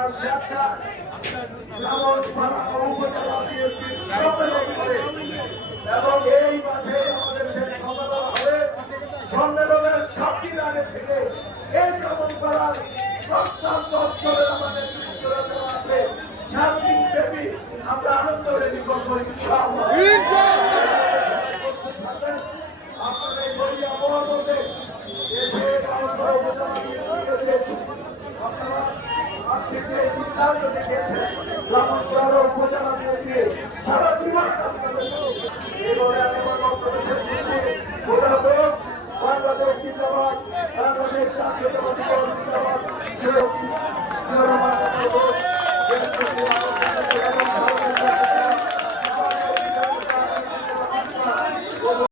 তারিখ চারটা ব্রাহ্মণপাড়া উপজেলা বিএনপির সম্মেলন করে, এবং এই মাঠে আমাদের সেই সম্মেলন হবে সম্মেলনের সাত দিন আগে থেকে এই ব্রাহ্মণপাড়ার প্রত্যন্ত অঞ্চলের আমাদের মিত্ররা আছে সাত ব্যাপী আমরা আনন্দ রেডি করব ইনশাআল্লাহ থাকবেন। আপনারা এই দেখিয়ে দৃষ্টান্ত দেখিয়েছে লালন শহর উপজেলা দিয়ে সারা জীবন বাংলাদেশ জিন্দাবাদ বাংলাদেশ জাতীয়তাবাদী জিন্দাবাদ